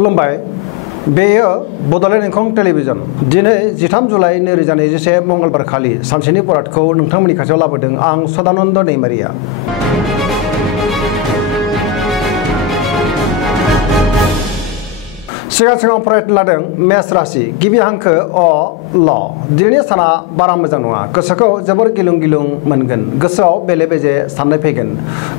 खुलुमबाय बेयो बड'लेण्ड इंखं टेलिभिजन दिनै 13 जुलाइ 2021 मंगलबार खालि सानसेनि बरादखौ नोंथांमोननि खाथियाव लाबोदों आं सदानन्द दैमारिया। सिगां फरायनो लादों मेष राशि गिबि हांखो अ ल दिनैनि साना बारा मोजां नङा गोसोखौ जोबोर गिलुं गिलुं मोनगोन गोसोआव बेले बेजे साननाय फैगोन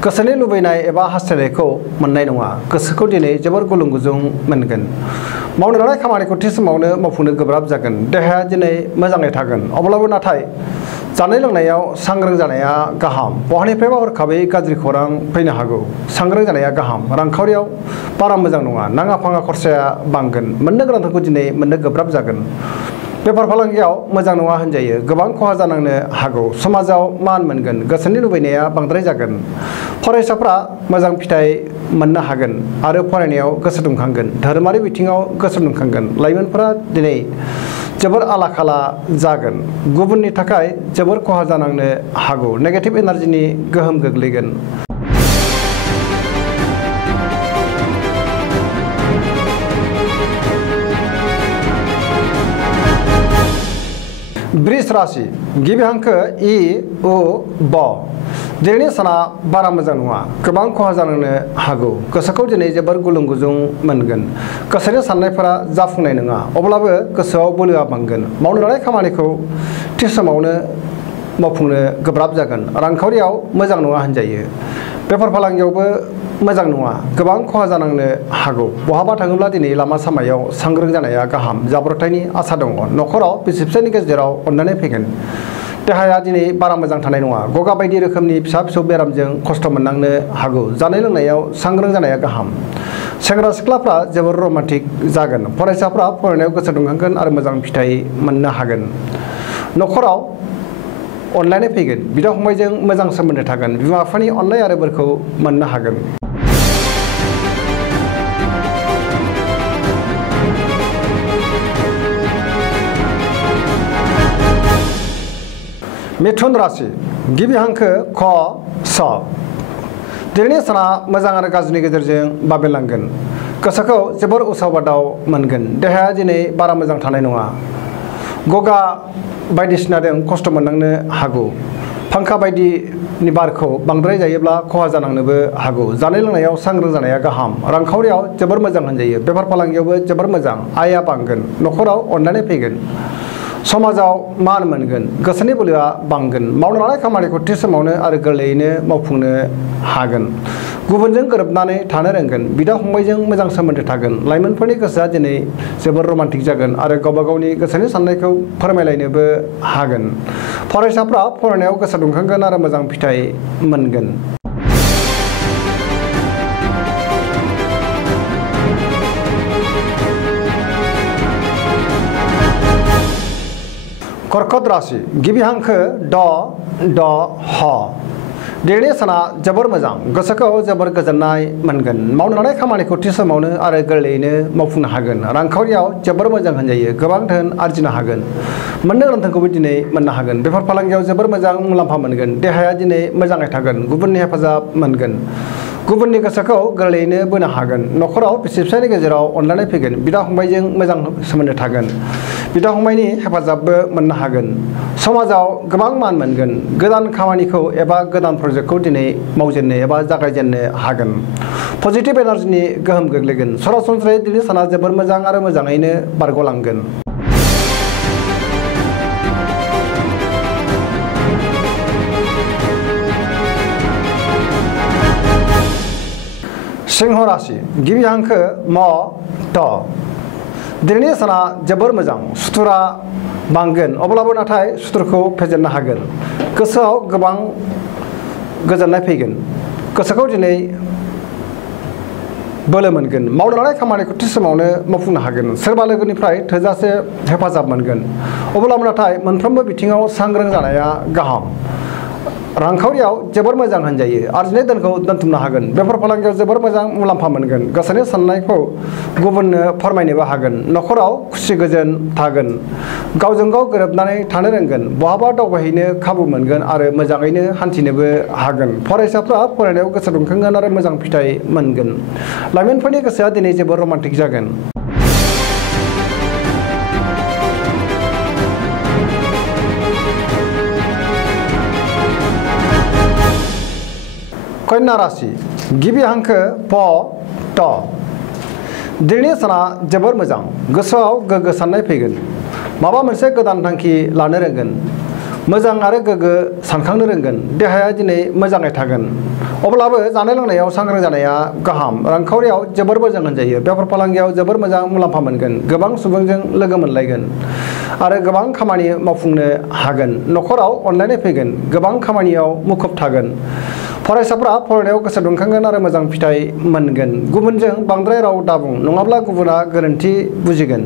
गोसोनि लुबैनाय एबा हास्थायनायखौ मोननाय नङा गोसोखौ दिनै जोबोर गुलुं गुजुं मोनगोन मावनो लानाय खामानिखौ थि समावनो मावफुंनो गोब्राब जागोन देहाया दिनै मोजाङै थागोन अब्लाबो नाथाय जानाय लोंनायाव सांग्रां जानाया गाहाम बहानिफ्रायबा हरखाबै गाज्रि खौरां फैनो हागौ सांग्रां जानाया गाहाम रांखावरियाव बारा मोजां नङा नाङा फाङा खरसाया बांगोन मोननो गोनांफोरखौ दिनै मोननो गोब्राब जागोन बेफार फालांगियाव मोजां नङा होनजायो गोबां खहा जानांनो हागौ समाजाव मान मोनगोन गोसोनि लुबैनाया बांद्राय जागोन फरायसाफ्रा मोजां फिथाइ मोननो हागोन आरो फरायनायाव गोसो दुंखांगोन धोरोमारि बिथिङाव गोसो दुंखांगोन लाइमोनफोरा दिनै जोबोर आला खाला जागोन गुबुननि थाखाय जोबोर खहा जानांनो हागौ नेगेटिभ एनार्जिनि गोहोम गोग्लैगोन वृष राशि गिबि हांखो इ उ ब दिनैनि साना बारा मोजां नङा गोबां खहा जानो हागौ गोसोखौ दिनै जोबोर गुलुं गुजुं मोनगोन गोसोनि साननायफोरा जाफुंनाय नङा अब्लाबो गोसोआव बोलोआ बांगोन मावनो लानाय खामानिखौ थि समावनो मावफुंनो गोब्राब जागोन रांखावरियाव मोजां नङा होनजायो बेफार फालांगियावबो मोजां नङा गोबां खहा जानांनो हागौ बहाबा थाङोब्ला दिनै लामा सामायाव सांग्रां जानाया गाहाम जाब्रबथायनि आसा दङ न'खराव बिसि फिसायनि गेजेराव अननानै फैगोन देहाया दिनै बारा मोजां थानाय नङा गगा बायदि रोखोमनि फिसा फिसौ बेरामजों खस्थ' मोननांनो हागौ जानाय लोंनायाव सांग्रां जानाया गाहाम सेंग्रा सिख्लाफ्रा जोबोर रमान्टिक जागोन फरायसाफ्रा फरायनायाव गोसो दुंखांगोन आरो मोजां फिथाइ मोननो हागोन न'खराव अनलायनाय फैगोन बिदा फंबायजों मोजां सोमोन्दो थागोन बिमा बिफानि अननाय आरो बोरखौ मोननो हागोन मिथुन राशि गिबि हांखो ख स दिनैनि साना मोजां आरो गाज्रिनि गेजेरजों बाबेनलांगोन गोसोखौ जोबोर उसाव बादाव मोनगोन देहाया दिनै बारा मोजां थानाय नङा गगा बायदिसिनाजों खस्थ' मोननांनो हागौ फांखा बायदिनि बारखौ बांद्राय जायोब्ला खहा जानांनोबो हागौ जानाय लोंनायाव सांग्रां जानाया गाहाम रांखावरियाव जोबोर मोजां होनजायो बेफार फालांगियावबो जोबोर मोजां आयआ बांगोन न'खराव अननानै फैगोन समाजाव मान मोनगोन गोसोनि बोलोआ बांगोन मावनो लानाय खामानिखौ थि समावनो आरो गोरलैयैनो मावफुंनो हागोन गुबुनजों गोरोबनानै थानो रोंगोन बिदा फंबायजों मोजां सोमोन्दो थागोन लाइमोनफोरनि गोसोआ दिनै जोबोर रमान्टिक जागोन आरो गावबा गावनि गोसोनि साननायखौ फोरमायलायनोबो हागोन फरायसाफ्रा फरायनायाव गोसो दुंखांगोन आरो मोजां फिथाइ मोनगोन कर्कट राशि गिबि हांखो ड ड ह दिनैनि साना जोबोर मोजां गोसोखौ जोबोर गोजोननाय मोनगोन मावनो लानाय खामानिखौ थि समावनो आरो गोरलैयैनो मावफुंनो हागोन रांखावरियाव जोबोर मोजां होनजायो गोबां धोन आरजिनो हागोन मोननो गोनांखौबो दिनै मोननो हागोन बेफार फालांगियाव जोबोर मोजां मुलाम्फा मोनगोन देहाया दिनै मोजाङै थागोन गुबुननि हेफाजाब मोनगोन गुबुननि गोसोखौ गोरलैयैनो बोनो हागोन न'खराव बिसि फिसायनि गेजेराव अनलायनाय फैगोन बिदा फंबायजों मोजां सोमोन्दो थागोन बिदा फंबायनि हेफाजाबबो मोननो हागोन समाजाव गोबां मान मोनगोन गोदान खामानिखौ एबा गोदान प्रजेक्टखौ दिनै मावजेननो एबा जागायजेननो हागोन पजिटिभ एनार्जिनि गोहोम गोग्लैगोन सरासनस्रायै दिनै साना जोबोर मोजां आरो मोजाङैनो बारग'लांगोन सिंह राशि गिबि हांखो म ट दिनैनि साना जोबोर मोजां सुथुरा बांगोन अब्लाबो नाथाय सुथुरखौ फेजेननो हागोन गोसोआव गोबां गोजोननाय फैगोन गोसोखौ दिनै बोलो मोनगोन मावनो लानाय खामानिखौ थि समावनो मावफुंनो हागोन सोरबा लोगोनिफ्राय थोजासे हेफाजाब मोनगोन अब्लाबो नाथाय मोनफ्रोमबो बिथिङाव सांग्रां जानाया गाहाम रांखावरियाव जोबोर मोजां होनजायो आरजिनाय धोनखौ दोनथुमनो हागोन बेफार फालांगियाव जोबोर मोजां मुलाम्फा मोनगोन गोसोनि साननायखौ गुबुननो फोरमायनोबो हागोन नखराव खुसि गोजोन थागोन गावजों गाव गोरोबनानै थानो रोंगोन बहाबा दावबायहैनो खाबु मोनगोन आरो मोजाङैनो हान्थिनोबो हागोन फरायसाफ्रा फरायनायाव गोसो दुंखांगोन आरो मोजां फिथाइ मोनगोन लाइमोनफोरनि गोसोआ दिनै जोबोर रमान्टिक जागोन कन्या राशि गिबि हांखो प ट दिनैनि साना जोबोर मोजां गोसोआव गोग्गो साननाय फैगोन माबा मोनसे गोदान थांखि लानो रोंगोन मोजां आरो गोग्गो सानखांनो रोंगोन देहाया दिनै मोजाङै थागोन अब्लाबो जानाय लोंनायाव सांग्रां जानाया गाहाम रांखावरियाव जोबोर मोजां होनजायो बेफार फालांगियाव जोबोर मोजां मुलाम्फा मोनगोन गोबां सुबुंजों लोगो मोनलायगोन आरो गोबां खामानि मावफुंनो हागोन नखराव अनलायनाय फैगोन गोबां खामानियाव मुखुब थागोन फरायसाफ्रा फरायनायाव गोसो दुंखांगोन आरो मोजां फिथाइ मोनगोन गुबुनजों बांद्राय राव दाबुं नङाब्ला गुबुना गोरोन्थि बुजिगोन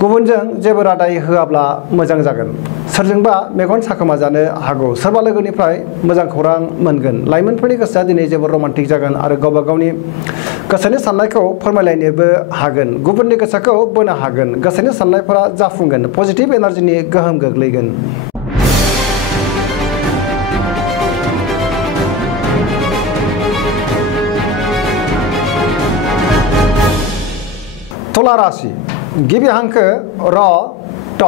गुबुनजों जेबो रादाय होआब्ला मोजां जागोन सोरजोंबा मेगन साखोमा जानो हागौ सोरबा लोगोनिफ्राय मोजां खौरां मोनगोन लाइमोनफोरनि गोसोआ दिनै जोबोर रमान्टिक जागोन आरो गावबा गावनि गोसोनि साननायखौ फोरमायलायनोबो हागोन गुबुननि गोसोखौ बोनो हागोन गोसोनि साननायफोरा जाफुंगोन पजिटिभ एनार्जिनि गोहोम गोग्लैगोन तुला राशि गिबि हांखो र ट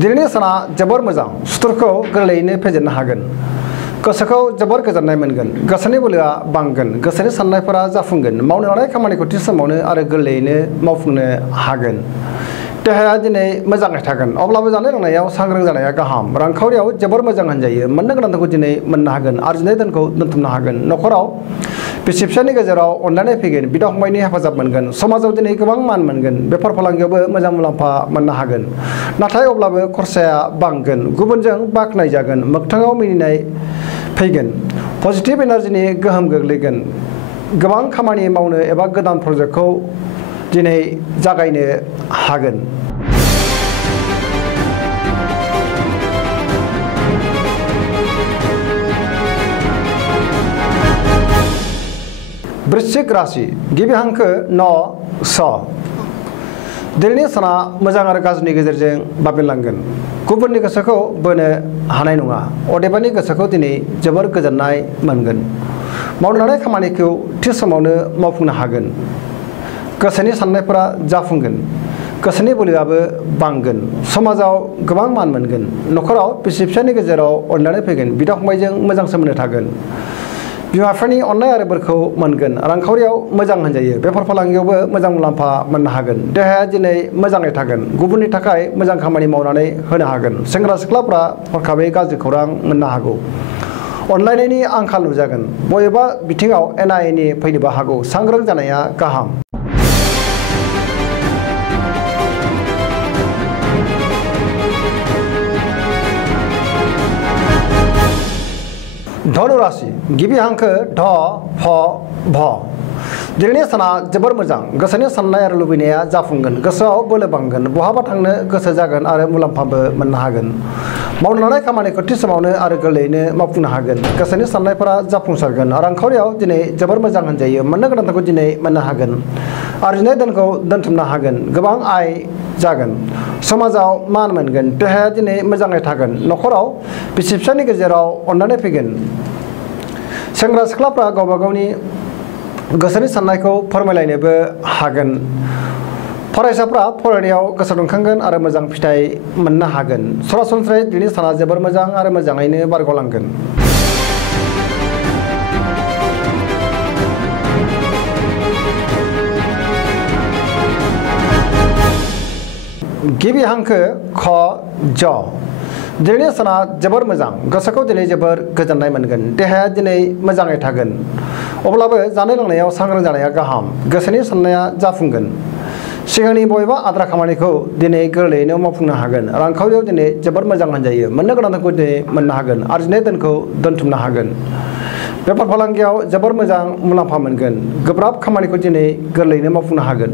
दिनैनि साना जोबोर मोजां सुथुरखौ गोरलैयैनो फेजेननो हागोन गोसोखौ जोबोर गोजोननाय मोनगोन गोसोनि बोलोआ बांगोन गोसोनि साननायफोरा जाफुंगोन मावनो लानाय खामानिखौ थि समावनो आरो गोरलैयैनो मावफुंनो हागोन देहाया दिनै मोजाङै थागोन अब्लाबो जानाय लोंनायाव सांग्रां जानाया गाहाम रांखावरियाव जोबोर मोजां होनजायो मोननो गोनांखौ दिनै मोननो हागोन आरजिनाय धोनखौ दोनथुमनो हागन नखराव बिसि फिसायनि गेजेराव अनलायनाय फैगोन बिदा फंबायनि हेफाजाब मोनगोन समाजाव दिनै गोबां मान मोनगोन बेफार फालांगियावबो मोजां मुलाम्फा मोननो हागोन नाथाय अब्लाबो खरसाया बांगोन गुबुनजों बाख्नायजागोन मोगथाङाव मिनिनाय फैगोन पजिटिभ एनार्जिनि गोहोम गोग्लैगोन गोबां खामानि मावनो एबा गोदान प्रजेक्टखौ दिनै जागायनो हागोन वृश्चिक राशि गिबि हांखो न स दिनैनि साना मोजां आरो गाज्रिनि गेजेरजों बाबेनलांगोन गुबुननि गोसोखौ बोनो हानाय नङा अदेबानि गोसोखौ दिनै जोबोर गोजोननाय मोनगोन मावनो लानाय खामानिखौ थि समावनो मावफुंनो हागोन गोसोनि साननायफोरा जाफुंगोन गोसोनि बोलोआबो बांगोन समाजाव गोबां मान मोनगोन नखराव बिसि फिसायनि गेजेराव अनलायनाय फैगोन बिदा फंबायजों मोजां सोमोन्दो थागोन बिमा बिफानि अननाय आरो बोरखौ मोनगोन रांखावरियाव मोजां होनजायो बेफार फालांगियावबो मोजां मुलाम्फा मोननो हागोन देहाया दिनै मोजाङै थागोन गुबुननि थाखाय मोजां खामानि मावनानै होनो हागोन सेंग्रा सिख्लाफ्रा हरखाबै गाज्रि खौरां मोननो हागौ अनलायनायनि आंखाल नुजागोन बबेबा बिथिङाव एना एनि फैनोबो हागौ सांग्रां जानाया गाहाम धनु राशि गिबि हांखो ढ फ भ दिनैनि साना जोबोर मोजां गोसोनि साननाय आरो लुबैनाया जाफुंगोन गोसोआव बोलो बांगोन बहाबा थांनो गोसो जागोन आरो मुलाम्फाबो मोननो हागोन मावनो लानाय खामानिखौ थि समावनो आरो गोरलैयैनो मावफुंनो हागोन गोसोनि साननायफोरा जाफुंसारगोन रांखावरियाव दिनै जोबोर मोजां होनजायो मोननो गोनांखौ दिनै मोननो हागोन आरजिनाय धोनखौ दोनथुमनो हागोन गोबां आय जागोन समाजाव मान मोनगोन देहाया दिनै मोजाङै थागोन नखराव बिसि फिसायनि गेजेराव अनलायनाय फैगोन सेंग्रा सिख्लाफ्रा गावबा गावनि गोसोनि साननायखौ फोरमायलायनोबो हागोन फरायसाफ्रा फरायनायाव गोसो दुंखांगोन आरो मोजां फिथाइ मोननो हागोन सरासनस्रायै दिनैनि साना जोबोर मोजां आरो मोजाङैनो बारग'लांगोन गिबि हांखो ख ज दिनैनि साना जोबोर मोजां गोसोखौ दिनै जोबोर गोजोननाय मोनगोन देहाया दिनै मोजाङै थागोन अब्लाबो जानाय लोंनायाव सांग्रां जानाया गाहाम गोसोनि साननाया जाफुंगोन सिगांनि बबेबा आद्रा खामानिखौ दिनै गोरलैयैनो मावफुंनो हागोन रांखावरियाव दिनै जोबोर मोजां होनजायो मोननो गोनांखौ दिनै मोननो हागोन आरजिनाय धोनखौ दोनथुमनो हागोन बेफार फालांगियाव जोबोर मोजां मुलाम्फा मोनगोन गोब्राब खामानिखौ दिनै गोरलैयैनो मावफुंनो हागोन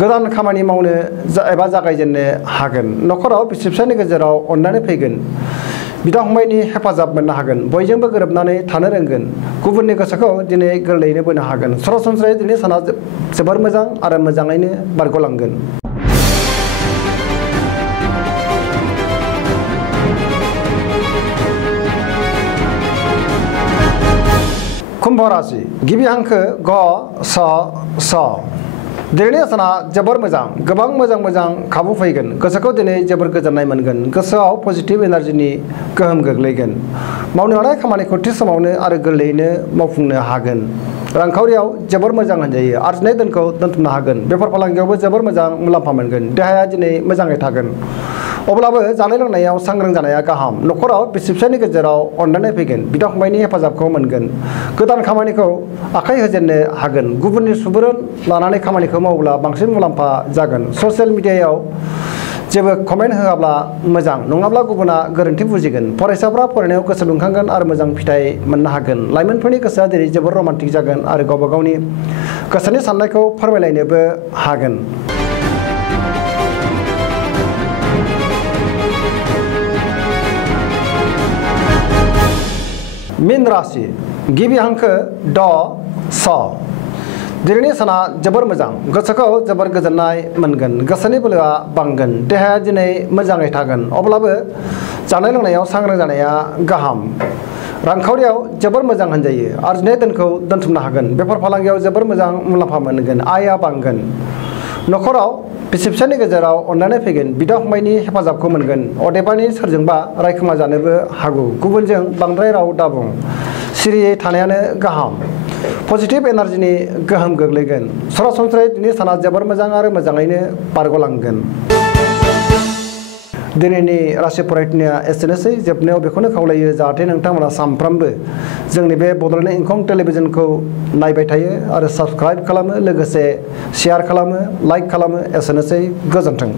गोदान खामानि मावनो एबा जागायजेननो हागोन नखराव बिसि फिसायनि गेजेराव अनलायनाय फैगोन बिदा फंबायनि हेफाजाब मोननो हागोन बयजोंबो गोरोबनानै थानो रोंगोन गुबुननि गोसोखौ दिनै गोरलैयैनो बोनो हागोन सरासनस्रायै दिनै साना जोबोर मोजां आरो मोजाङैनो बारग'लांगोन। कुम्भ राशि गिबि हांखो ग स स दिनैनि साना जोबोर मोजां गोबां मोजां खाबु फैगोन गोसोखौ दिनै जोबोर गोजोननाय मोनगोन गोसोआव पजिटिभ एनार्जिनि गोहोम गोग्लैगोन मावनो लानाय खामानिखौ थि समावनो आरो गोरलैयैनो मावफुंनो हागोन रांखावरियाव जोबोर मोजां होनजायो आरजिनाय धोनखौ दोनथुमनो हागोन बेफार फालांगियावबो जोबोर मोजां मुलाम्फा मोनगोन देहाया दिनै मोजाङै थागोन अब्लाबो जानाय लोंनायाव सांग्रां जानाया गाहाम न'खराव बिसि फिसायनि गेजेराव अनलायनाय फैगोन बिदा फंबायनि हेफाजाबखौ मोनगोन गोदान खामानिखौ आखाइ होजेननो हागोन गुबुननि सुबुरुन लानानै खामानिखौ मावोब्ला बांसिन मुलाम्फा जागोन ससियेल मिडियायाव जेबो कमेन्ट होआब्ला मोजां नङाब्ला गुबुना गोरोन्थि बुजिगोन फरायसाफ्रा फरायनायाव गोसो दुंखांगोन आरो मोजां फिथाइ मोननो हागोन लाइमोनफोरनि गोसोआ दिनै जोबोर रमान्टिक जागोन आरो गावबा गावनि गोसोनि साननायखौ फोरमायलायनोबो हागोन। मीन राशि गिबि हांखो ड स दिनैनि साना जोबोर मोजां गोसोखौ जोबोर गोजोननाय मोनगोन गोसोनि बोलोआ बांगोन देहाया दिनै मोजाङै थागोन अब्लाबो जानाय लोंनायाव सांग्रां जानाया गाहाम रांखावरियाव जोबोर मोजां होनजायो आरजिनाय धोनखौ दोनथुमनो हागोन बेफार फालांगियाव जोबोर मोजां मुलाम्फा मोनगोन आयआ बांगोन न'खराव बिसि फिसायनि गेजेराव अनलायनाय फैगोन बिदा फंबायनि हेफाजाबखौ मोनगोन अदेबानि सोरजोंबा रायखोमा जानोबो हागौ गुबुनजों बांद्राय राव दाबुं सिरियै थानायानो गाहाम पजिटिभ एनार्जिनि गोहोम गोग्लैगोन सरासनस्रायै दिनै साना जोबोर मोजां आरो मोजाङैनो बारग'लांगोन। दिनैनि राशि फरायथिनाया एसेनोसै जोबनायाव बेखौनो खावलायो जाहाथे नोंथांमोना सानफ्रामबो जोंनि बे बड'लेण्ड इंखं टेलिभिजनखौ नायबाय थायो आरो साबस्क्राइब खालामो लोगोसे शेयार खालामो लाइक खालामो एसेनोसै गोजोन्थों।